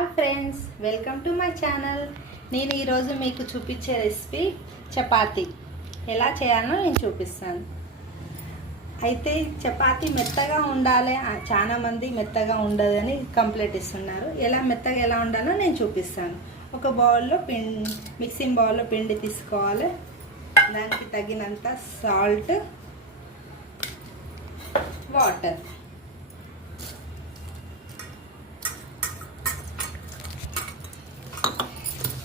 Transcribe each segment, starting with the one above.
Hi friends, welcome to my channel. నేను ఈరోజు మీకు చూపించే రెసిపీ చపాతీ ఎలా చేయాలో నేను చూపిస్తాను. అయితే చపాతీ మెత్తగా ఉండాలి, చాలా మంది మెత్తగా ఉండదని కంప్లైంట్ ఇస్తున్నారు. మెత్తగా ఎలా ఉండాలో నేను చూపిస్తాను. ఒక బౌల్లో మిక్సింగ్ బౌల్లో పిండి తీసుకోవాలి. దానికి తగినంత సాల్ట్, వాటర్,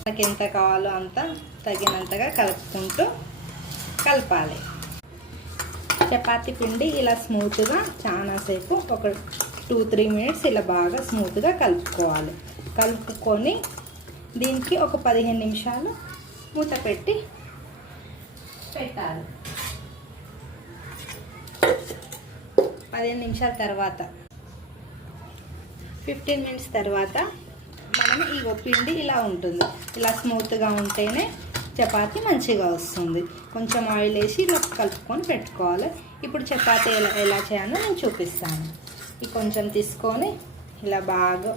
మనకి ఎంత కావాలో అంత తగినంతగా కలపాలి. చపాతీ పిండి ఇలా స్మూత్గా చాలాసేపు ఒక 2-3 మినిట్స్ ఇలా బాగా స్మూత్గా కలుపుకొని దీనికి ఒక 15 నిమిషాలు మూత పెట్టాలి. 15 నిమిషాల తర్వాత 15 మినిట్స్ తర్వాత మనం ఈ పిండి ఇలా ఉంటుంది. ఇలా స్మూత్గా ఉంటేనే చపాతీ మంచిగా వస్తుంది. కొంచెం ఆయిల్ వేసి ఇలా కలుపుకొని పెట్టుకోవాలి. ఇప్పుడు చపాతీ ఎలా చేయాలో నేను చూపిస్తాను. ఇది కొంచెం తీసుకొని ఇలా బాగా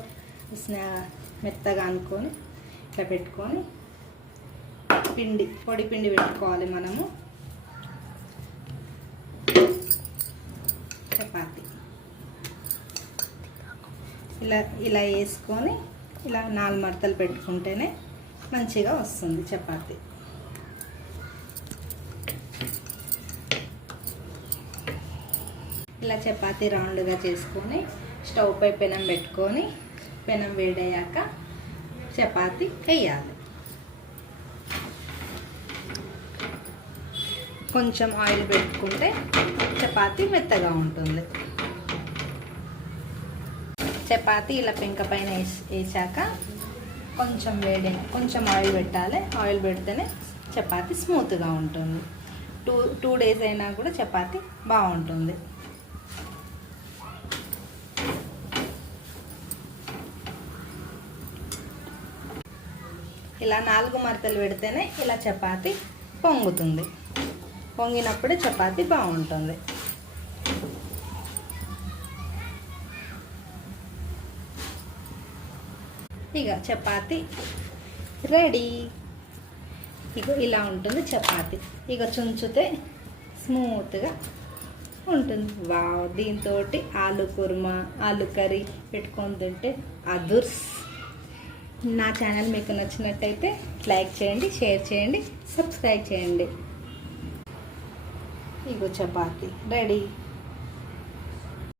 మెత్తగా అనుకొని ఇట్లా పెట్టుకొని పొడి పిండి పెట్టుకోవాలి. మనము చపాతీ ఇలా వేసుకొని ఇలా 4 మడతలు పెట్టుకుంటేనే మంచిగా వస్తుంది చపాతీ. ఇలా చపాతీ రౌండ్గా చేసుకొని స్టవ్ పై పెనం పెట్టుకొని పెనం వేడయ్యాక చపాతీ వేయాలి. కొంచెం ఆయిల్ పెట్టుకుంటే చపాతీ మెత్తగా ఉంటుంది. చపాతీ ఇలా పెంక పైన వేసాక కొంచెం ఆయిల్ పెట్టాలి. ఆయిల్ పెడితేనే చపాతీ స్మూత్గా ఉంటుంది. 2 డేస్ అయినా కూడా చపాతీ బాగుంటుంది. ఇలా 4 మడతలు పెడితేనే ఇలా చపాతీ పొంగుతుంది. పొంగినప్పుడే చపాతీ బాగుంటుంది. ఇక చపాతీ రెడీ. ఇలా ఉంటుంది చపాతీ. ఇక చుంచితే స్మూత్గా ఉంటుంది. వావ్! దీంతో ఆలు కుర్మా, ఆలు కర్రీ పెట్టుకొని తింటే అదుర్స్. నా ఛానల్ మీకు నచ్చినట్టయితే లైక్ చేయండి, షేర్ చేయండి, సబ్స్క్రైబ్ చేయండి. ఇగో చపాతీ రెడీ.